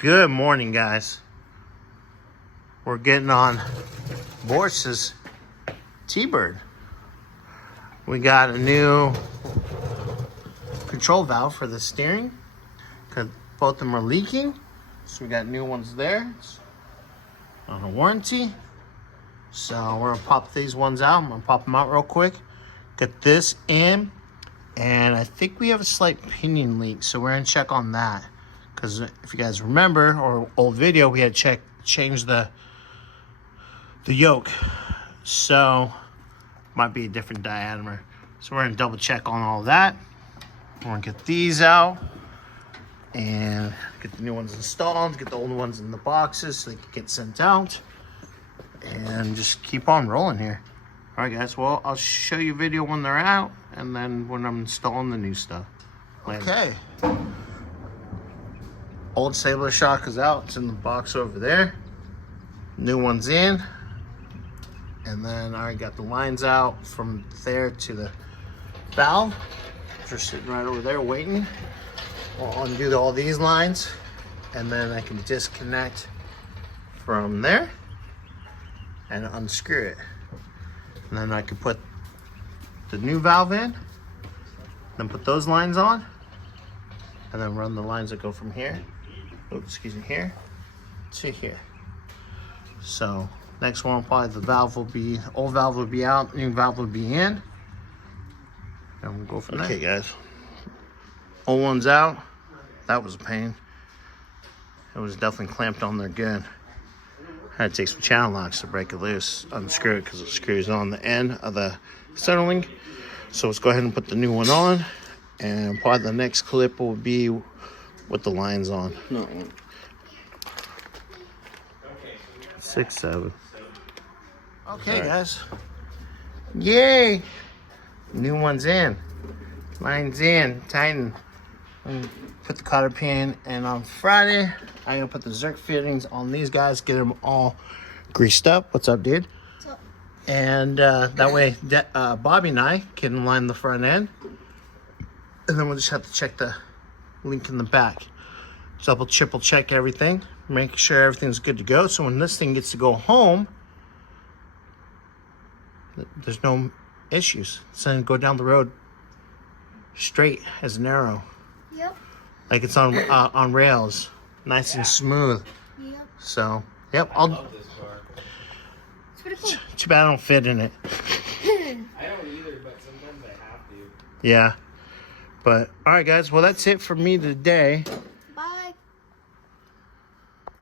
Good morning, guys. We're getting on Boris's T-Bird. We got a new control valve for the steering because both of them are leaking. So we got new ones there. It's on a warranty. So we're gonna pop these ones out. I'm gonna pop them out real quick. Get this in, and I think we have a slight pinion leak, so we're gonna check on that. Because if you guys remember, or old video, we had change the yoke. So might be a different diameter. So we're gonna double check on all that. We're gonna get these out and get the new ones installed, get the old ones in the boxes so they can get sent out, and just keep on rolling here. All right, guys, well, I'll show you a video when they're out and then when I'm installing the new stuff. Later. Okay. Old Sailor shock is out. It's in the box over there. New one's in. And then I already got the lines out from there to the valve. Just sitting right over there waiting. I'll undo all these lines, and then I can disconnect from there and unscrew it. And then I can put the new valve in, then put those lines on, and then run the lines that go from here, here to here. So next one, probably the valve will be, old valve will be out, new valve will be in, and we'll go from there. Okay, guys, old one's out. That was a pain. It was definitely clamped on there good. I had to take some channel locks to break it loose, unscrew it because it screws on the end of the center link. So let's go ahead and put the new one on, and probably the next clip will be with the lines on. No. 6, 7. Okay, right, guys. Yay! New one's in. Line's in. Tighten. Put the cotter pin, and on Friday, I'm gonna put the Zerk fittings on these guys, get them all greased up. What's up, dude? What's up? And that way, Bobby and I can line the front end, and then we'll just have to check the link in the back. Double, triple check everything, make sure everything's good to go. So when this thing gets to go home, there's no issues. So then go down the road straight as an arrow. Yep. Like it's on rails, nice and smooth. Yep. So, yep. I love this car. It's pretty cool. Too bad I don't fit in it. I don't either, but sometimes I have to. Yeah. But all right, guys. Well, that's it for me today.